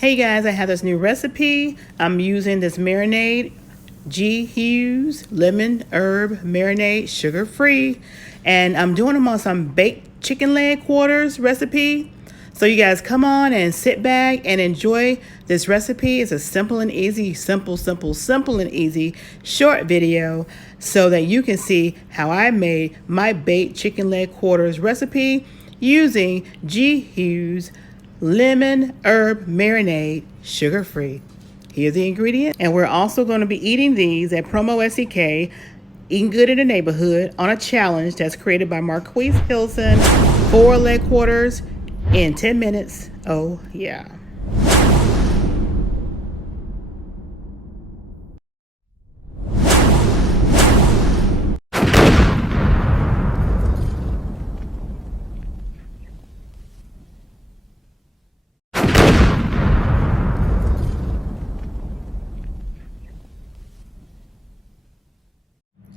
Hey guys, I have this new recipe. I'm using this marinade, Hughes lemon herb marinade, sugar free, and I'm doing them on some baked chicken leg quarters recipe. So you guys come on and sit back and enjoy this recipe. It's a simple and easy, simple and easy short video so that you can see how I made my baked chicken leg quarters recipe using Hughes lemon herb marinade, sugar free. Here's the ingredients. And we're also going to be eating these at PromoSTK, Eating Good in the Neighborhood, on a challenge that's created by Marquise Hilson. 4 leg quarters in 10 minutes. Oh, yeah.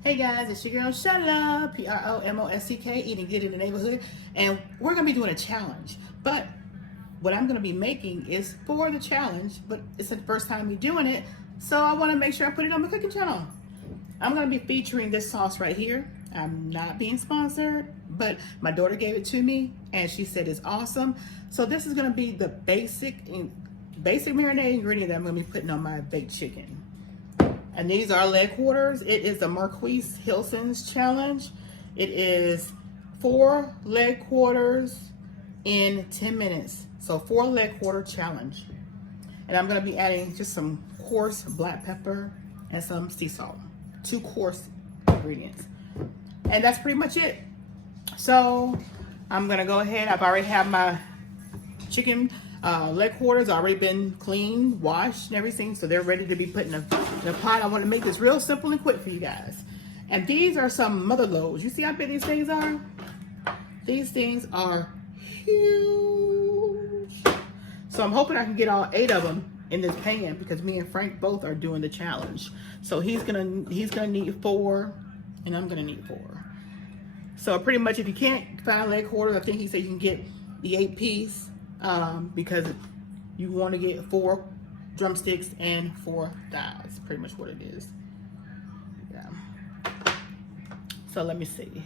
Hey guys, it's your girl Shala, PromoSTK, Eating Good in the Neighborhood, and we're gonna be doing a challenge. But what I'm gonna be making is for the challenge, but it's the first time me doing it, so I wanna make sure I put it on my cooking channel. I'm gonna be featuring this sauce right here. I'm not being sponsored, but my daughter gave it to me and she said it's awesome. So this is gonna be the basic marinade ingredient that I'm gonna be putting on my baked chicken. And these are leg quarters. It is the Marquise Hilson's challenge. It is 4 leg quarters in 10 minutes. So 4 leg quarter challenge. And I'm gonna be adding just some coarse black pepper and some sea salt. 2 coarse ingredients. And that's pretty much it. So I'm gonna go ahead. I've already have my chicken leg quarters already been cleaned, washed, and everything, so they're ready to be put in a pot. I want to make this real simple and quick for you guys. And these are some mother loaves. You see how big these things are? These things are huge. So I'm hoping I can get all 8 of them in this pan because me and Frank both are doing the challenge. So he's gonna need 4, and I'm gonna need 4. So pretty much, if you can't find leg quarters, I think he said you can get the 8-piece. Because you want to get 4 drumsticks and 4 thighs. Pretty much what it is. Yeah. So let me see.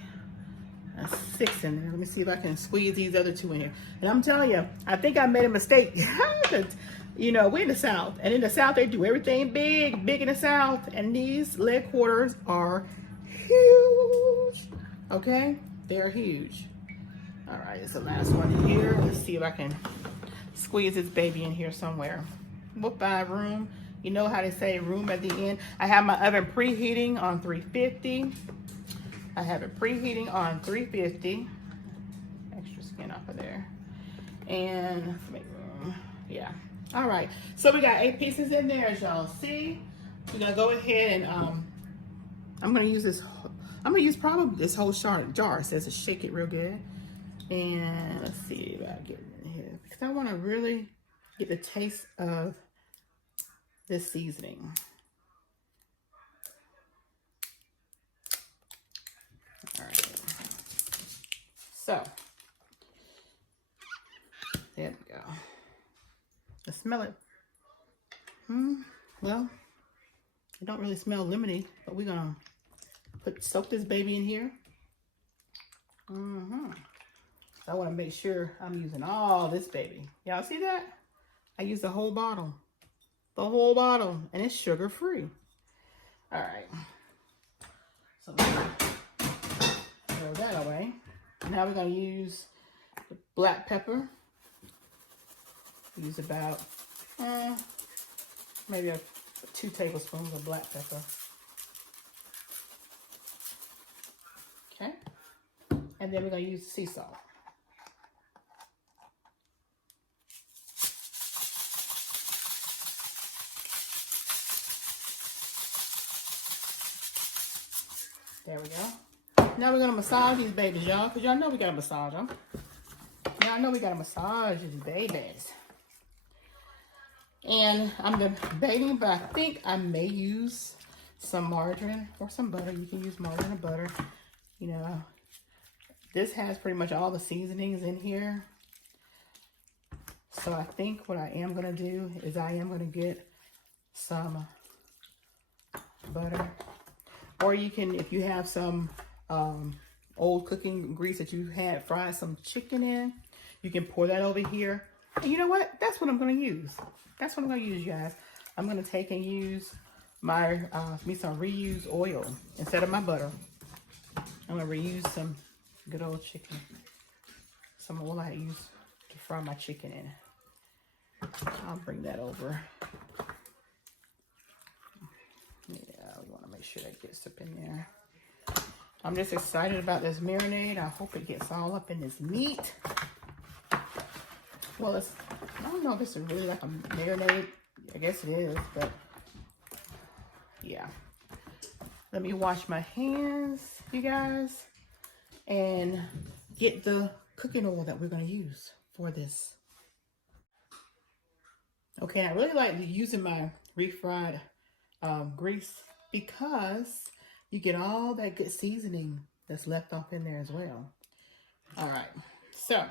That's 6 in there. Let me see if I can squeeze these other 2 in here. And I'm telling you, I think I made a mistake. You know, we're in the South, and in the South they do everything big in the South, and these leg quarters are huge. Okay, they're huge. All right, it's the last one here. Let's see if I can squeeze this baby in here somewhere. We'll find room. You know how they say room at the end. I have my oven preheating on 350. I have it preheating on 350. Extra skin off of there. And let's make room. Yeah. All right. So we got 8 pieces in there, as y'all see. We're gonna go ahead and I'm gonna use this. I'm gonna use probably this whole jar. It says to shake it real good. And let's see if I get it in here, because I want to really get the taste of this seasoning. All right. So there we go. Let's smell it. Well, it don't really smell lemony, but we're gonna soak this baby in here. I want to make sure I'm using all this baby. Y'all see that? I used the whole bottle. The whole bottle. And it's sugar free. All right. So throw that away. Now we're going to use the black pepper. Use about maybe 2 tablespoons of black pepper. Okay. And then we're going to use sea salt. There we go. Now we're gonna massage these babies, y'all, because y'all know we gotta massage them. Y'all know we gotta massage these babies. And I'm debating, but I think I may use some margarine or some butter. You can use margarine or butter. You know, this has pretty much all the seasonings in here. So I think what I am gonna do is I am gonna get some butter, or you can, if you have some old cooking grease that you had fried some chicken in, you can pour that over here. And you know what? That's what I'm gonna use. That's what I'm gonna use, you guys. I'm gonna take and use my some reused oil instead of my butter. I'm gonna reuse some good old chicken, some oil I use to fry my chicken in. I'll bring that over. Yeah, we want to make sure that gets up in there. I'm just excited about this marinade. I hope it gets all up in this meat. Well, it's, I don't know if this is really like a marinade. I guess it is, but yeah. Let me wash my hands, you guys, and get the cooking oil that we're going to use for this. Okay, I really like using my refried grease because you get all that good seasoning that's left off in there as well. All right, so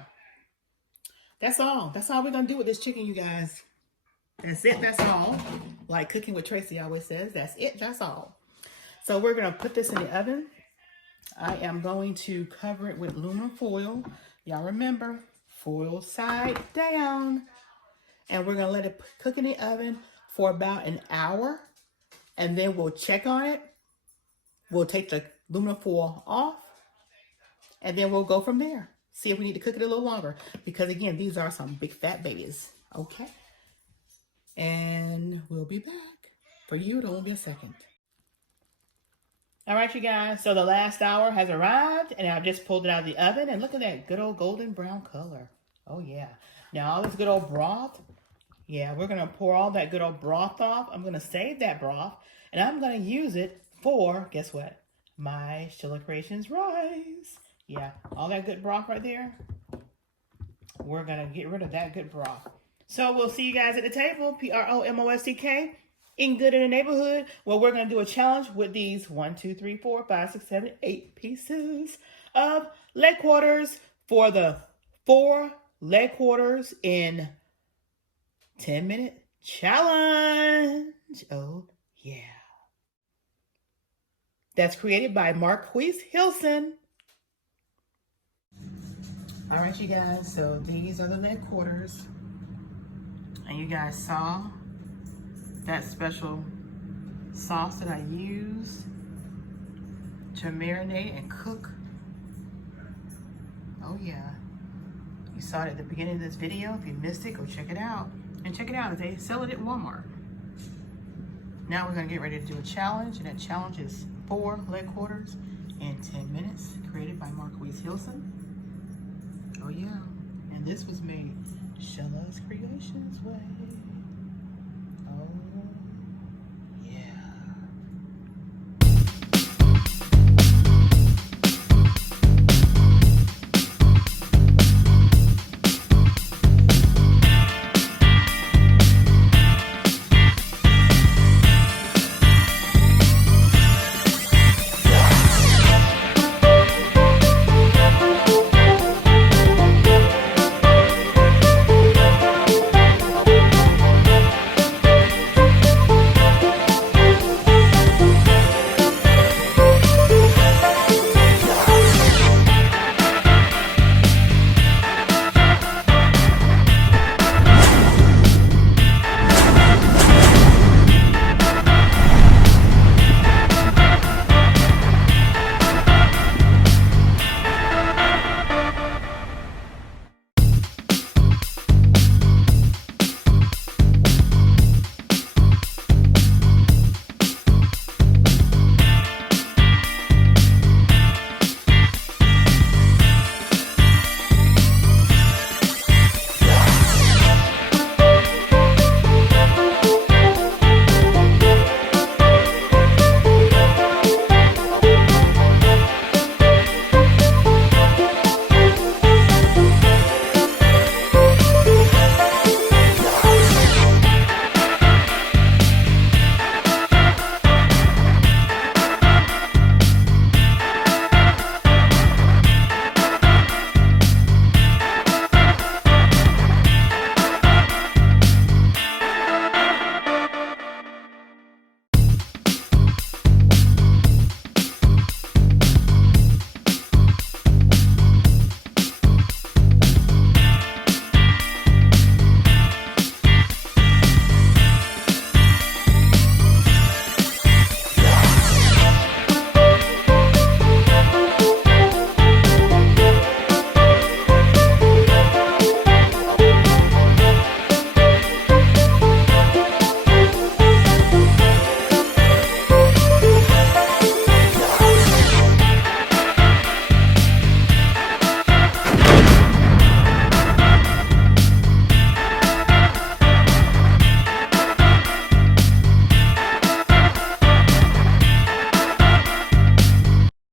that's all. That's all we're gonna do with this chicken, you guys. That's it, that's all. Like cooking with Tracy always says, that's it, that's all. So we're gonna put this in the oven. I am going to cover it with aluminum foil. Y'all remember, foil side down. And we're gonna let it cook in the oven for about an hour. And then we'll check on it. We'll take the aluminum foil off. And then we'll go from there. See if we need to cook it a little longer. Because again, these are some big fat babies. Okay. And we'll be back. For you, it won't be a second. All right, you guys. So the last hour has arrived. And I've just pulled it out of the oven. And look at that good old golden brown color. Oh, yeah. Now, all this good old broth. Yeah, we're going to pour all that good old broth off. I'm going to save that broth. And I'm going to use it for, guess what? My Sheila Creations rice. Yeah, all that good broth right there. We're going to get rid of that good broth. So we'll see you guys at the table. PromoSTK. In Good in the Neighborhood. Well, we're going to do a challenge with these 1, 2, 3, 4, 5, 6, 7, 8 pieces of leg quarters for the 4 leg quarters in 10-minute challenge. Oh, yeah. That's created by Marquise Hilson. All right, you guys. So these are the leg quarters. And you guys saw that special sauce that I use to marinate and cook. Oh, yeah. You saw it at the beginning of this video. If you missed it, go check it out. And check it out, they sell it at Walmart. Now we're gonna get ready to do a challenge, and that challenge is 4 leg quarters in 10 minutes, created by Marquise Hilson. Oh yeah, and this was made Sheila's Creations way.